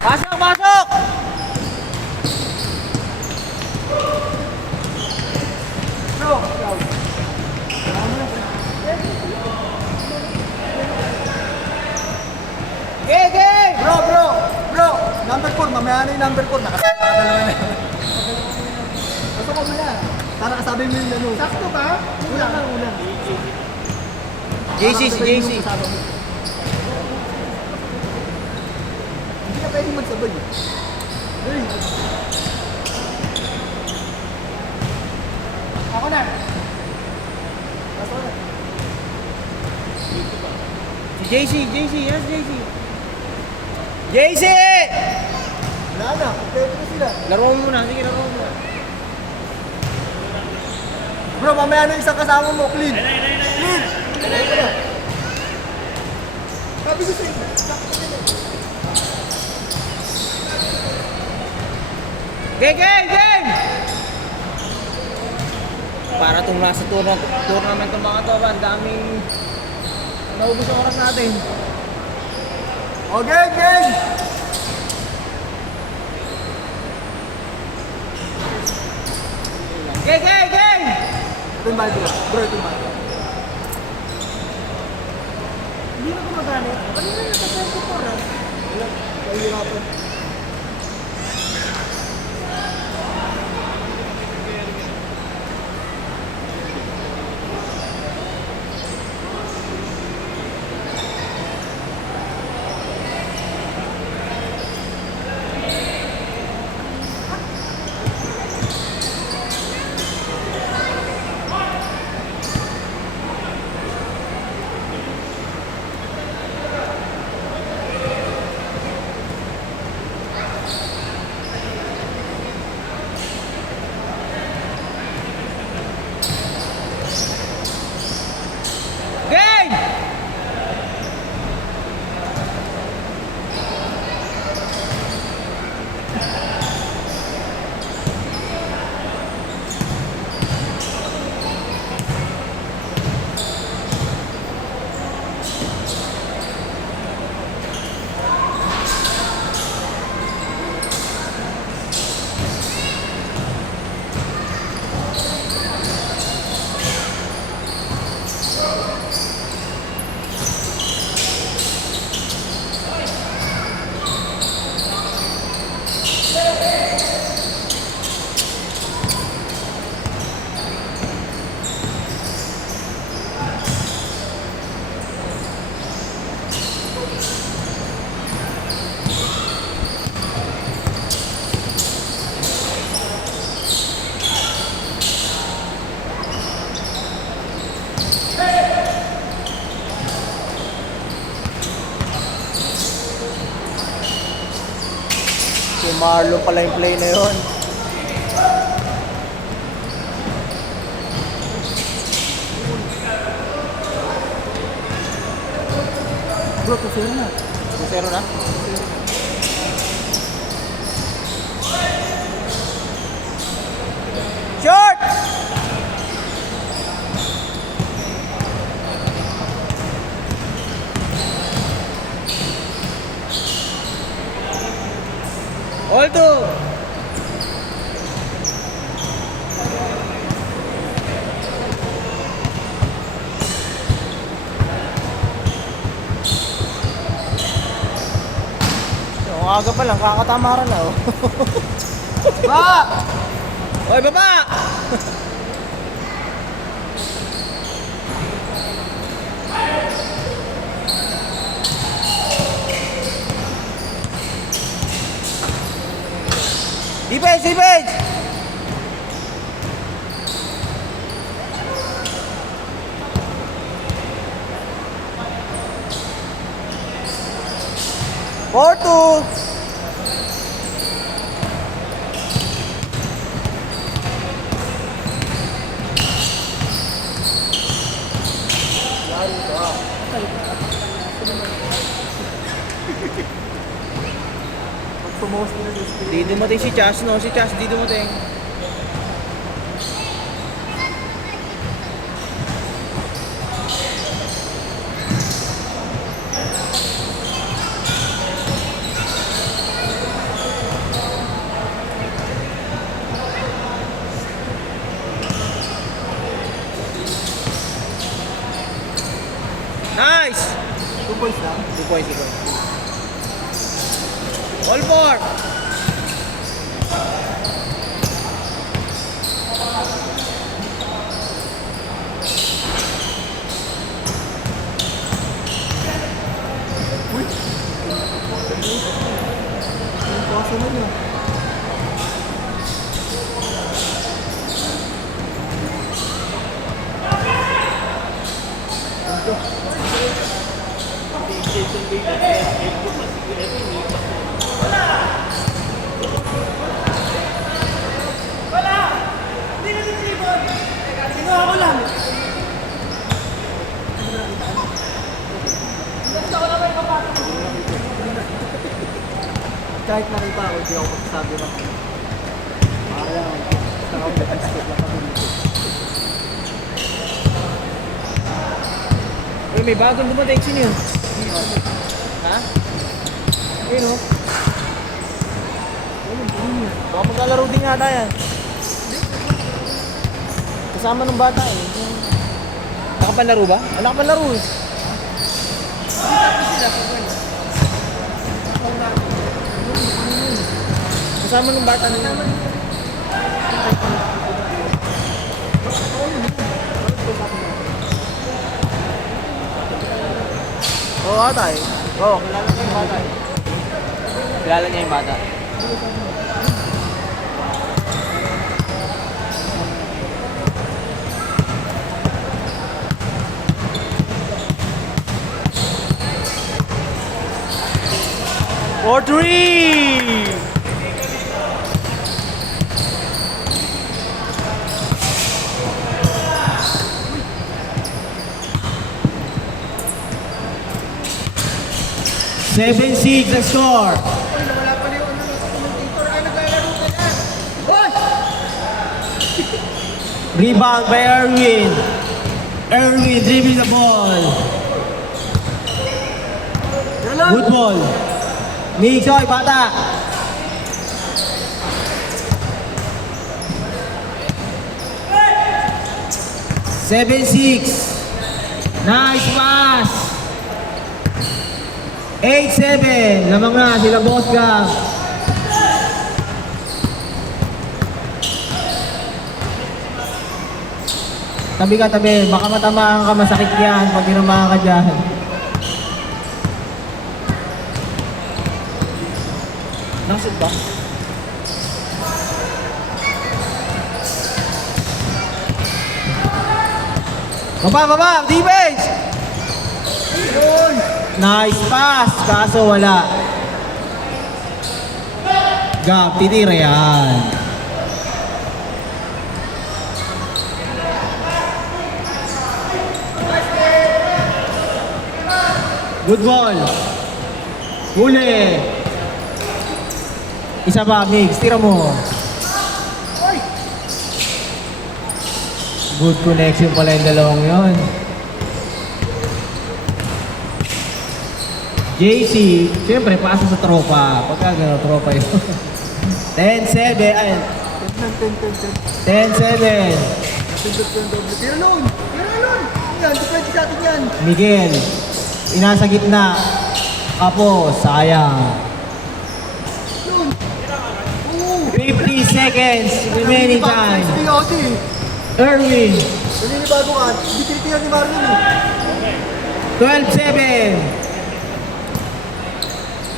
Pasok, pasok! Bro, Gege! bro, number 4, mamaya na yung number 4, nakadalawa na. Gusto ko muna, para kasabi mo yung ano. Sakto ba? Ulang lang, ulang. JC, si JC. Hindi ka pwede magsabay. Hey. Ako na. Pasok na. Si JC, JC, yes JC. JC! Wala na, pwede na sila. Laro mo muna, sige laro mo muna. Bro, mamaya na isang kasama mo, clean. Clean! Ayun na. Sabi ko sa'yo. Gege, game! Para itong nasa tournament ng mga to, ang daming naubos ang oras natin. Okay, game! Gege, game! Ito yung bayad ko. Bro, ito yung bayad ko. Hindi na gumagamit. Ano na nasa 24 ah? Wala, kahirapan. Game! Si Marlon pala yung play na yun. Bro, kusero na. Kusero na? Short! Alto! Ang aga pa lang, kakatamaran na oh. Ba! Oy, baba! Defense, defense! Porto! Pag-promote nila sa screen. Di dumating si Chas, no? Si Chas, di dumating. points ito. All four! Ang pasa na niya. Kinuha ko lang. Kahit nakita ako, hindi ako magsasabi na. Kaya, basta ako mag-step lang kami dito. Uy, may bagong dumating. Sino yun? Ha? Ayun o. Baka maglalaro din nga tayo. Kasama ng bata eh. Nakapanlaro ba? Ah, nakapanlaro eh. Kasama ng bata na yun. Oo, ata eh. Oo, kilala niya yung bata eh. Kilala niya yung bata. For three! Seven, six, the score. Wala pa yung commentator. Ay, naglalaro ka yan. Hoy! Rebound by Erwin. Erwin dribbling the ball. Good ball. Mixoy, bata. Seven, six. Nice pass. 8-7. Lamang na sila Boss Gang. Tabi ka, tabi. Baka matamaan ka, masakit yan pag tinamaan ka dyan. Nasip ba? Baba! Defense! Nice pass! Kaso wala. Gab, titira yan. Good ball. Huli. Isa pa, Migs. Tira mo. Good connection pala yung dalawang yun. JC, siyempre, pasa sa tropa. Pagka gano'n, tropa yun. 10-7. Ay, 10-7. Tira nun! Yan, depende sa atin yan. Miguel, inasa gitna. Apo, sayang. 50 seconds remaining time. Hindi ako din. Erwin, Naninibago ka. Hindi tinitira ni Marlon eh. 12-7.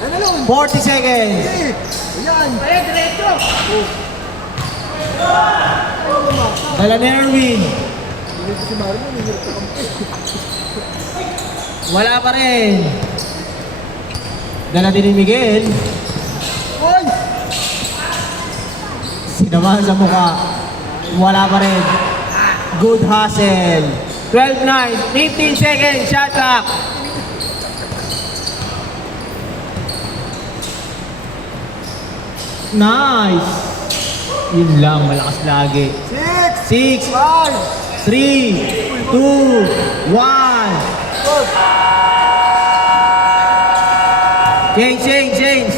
Ano lang? 40 seconds. Eh, ayan. Kaya diretso. Dala ni Erwin. Hindi ko si Marlon. Hindi ko kampi. Wala pa rin. Dala din ni Miguel. Hoy! Sinamahan sa mukha. Wala pa rin. Good hustle. 12-9. 15 seconds. Shot clock. Nice. Yun lang. Malakas lagi. 6! 6, 5! 3, 2, 1. Good! Change.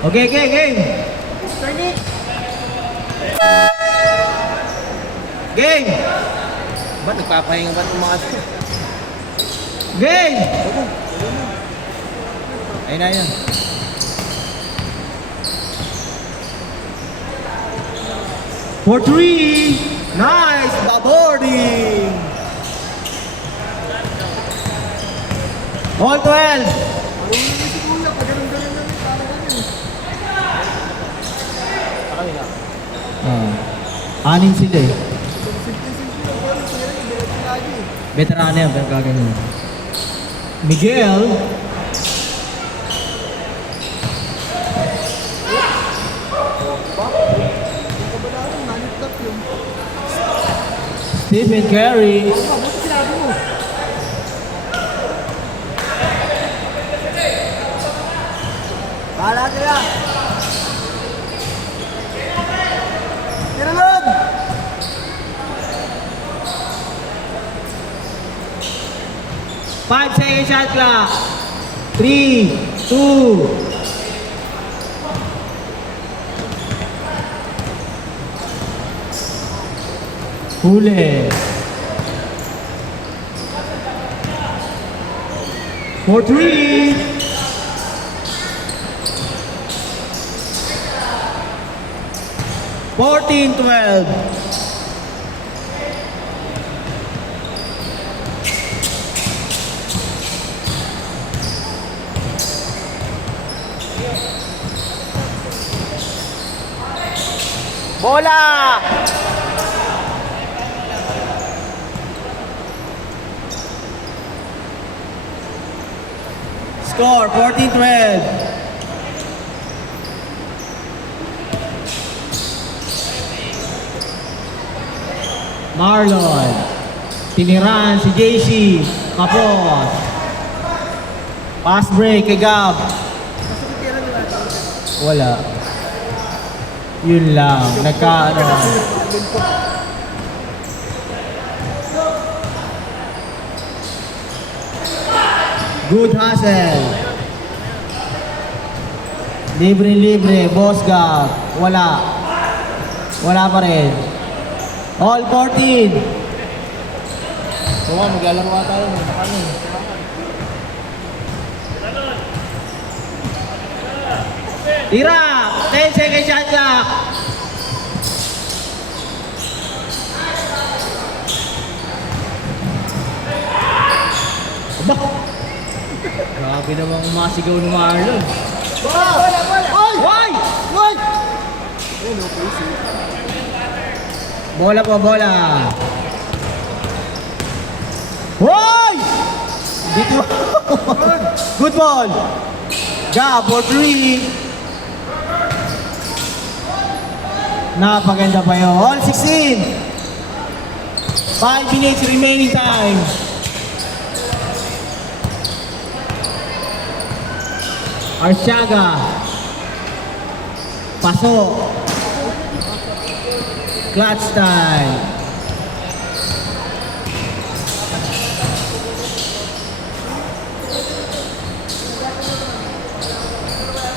Okay, game. Game. Ba't nagpapahinga ba itong mga Game! Ayun na yun. For 3. Nice! Boarding! All 12. Marunong na si Kuya, pag ganun-ganun lang yung tama yun. Anim sila eh. Simple-simple lang po, pero diretso lagi. Veterano yan, pero gaganyan. Miguel. Yung kabalaran, manit-tap yun. Stephen Curry. Buti sinabi mo. Bahala ka yan. Kinalad! Five second shot clock. 3, 2. Huli. 4-3. Fourteen, 12. Bola! Score 14-12. Marlon. Tiniran si JC. Kapos. Pass break kay Gab. Wala. Yun lang. Nagka ano. Good hustle. Libre-libre. Boss Gab. Wala. Wala pa rin. All 14. So maglalaro tayo. Tira! 10 second shot clock. Aba! Grabe namang masigaw ni Marlon. Bola! Oy! Hoy! Oy! Ayun, okay, see. Bola po, bola. Hoy! Dito. Good ball. Gab for 3. Napaganda pa yun. All 16. 5 minutes remaining time. Arsiaga. Pasok. Clutch time.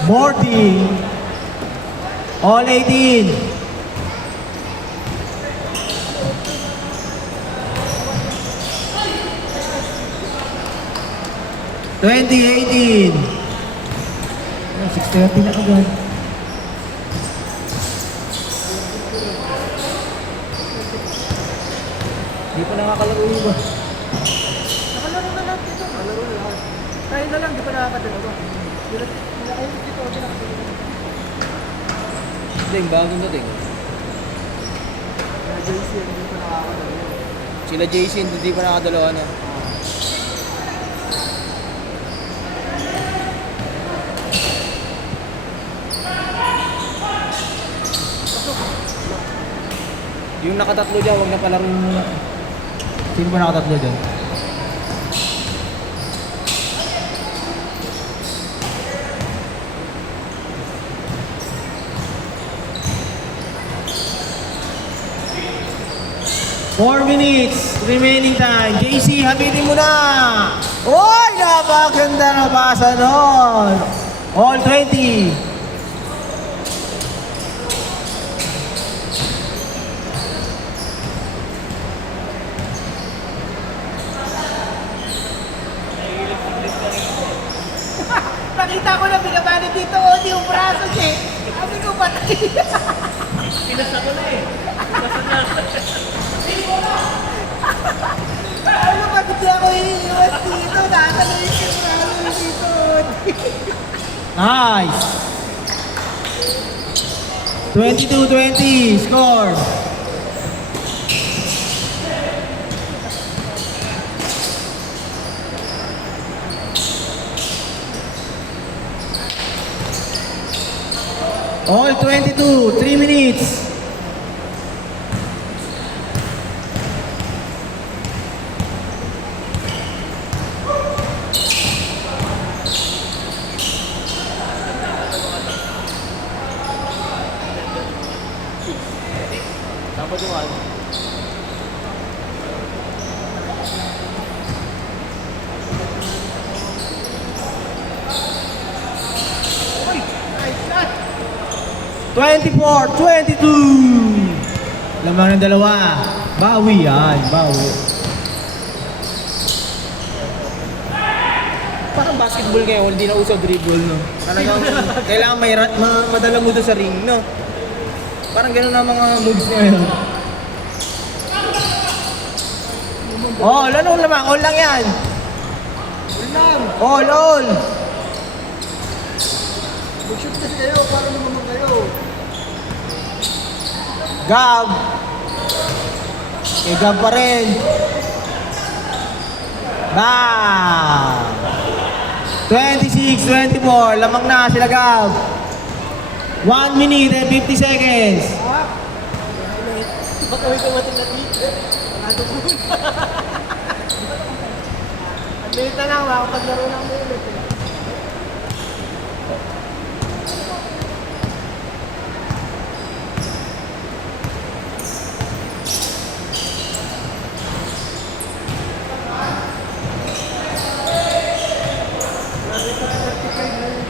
Morty. All 18. Twenty 18. 6:30 na agad. Di pa nakakalaro yung ba? Nakalaro na lang dito. Malaro na lang. Tayo na lang, di pa nakakadalawa. Ay, dito, di nakakadalawa. Ding, bagong dating. Kaya JC, hindi pa nakakadalawa. Sila JC, hindi pa nakadalawa na. Yung nakatatlo dyan, huwag na palaro muna. Sino ba nakatatlo dyan? Four minutes remaining time. JC, habitin mo na! Uy! Napaganda na basa nun! All 20. dito o yung braso niya eh. Sabi ko patay. Pinasa ko na eh. Ano ba hindi ako iniiwas dito? Nakakalayin yung braso dito. Nice! 22-20, score! All 22, 3 minutes. Dapat yung ano. Nice shot. 24-22. Lamang ng dalawa. Bawi yan, bawi. Parang basketball kayo, hindi na uso dribble, no? Talagang kailangan may madala mo doon sa ring, no? Parang gano'n ang mga moves niya yun. Oh, lanong lamang, all lang yan. Yun lang. All. Mag-shoot kasi kayo. Para naman kayo. Gab. Eh, Gab pa rin. Bam! 26-24. Lamang na sila Gab. 1 minute and 50 seconds. Ba't kami kumating na dito? Ano po? Ang liit na lang. Makapaglaro lang mo ulit.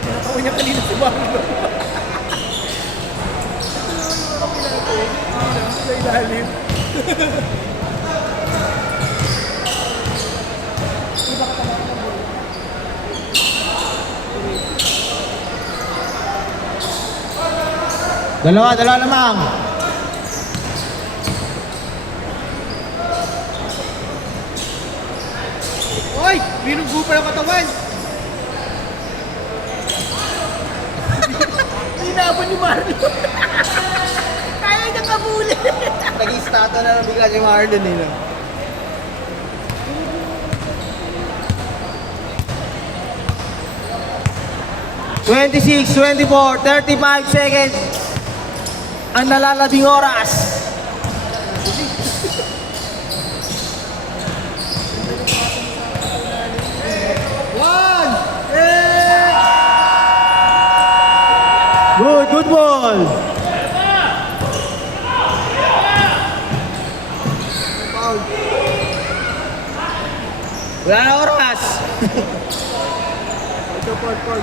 Pinatawa niya kanina si Marlo. Sa ilalim. Dalawa lamang. Oy! Binunggo pa yung katawan! Hinabon ni Marlo. Kaya niya kabuli. Nag-istata na lang bigla si Marlon eh. 26, 24, 35 seconds. Ang nalalabing oras. One! Eh! Good ball. Foul. Wala na oras. Ito, Paul.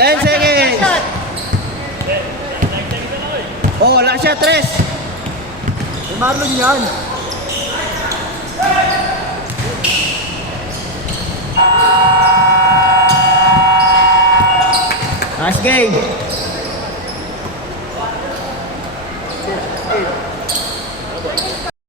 10 seconds. Oh, last shot, 3. May Marlon yan. Last game.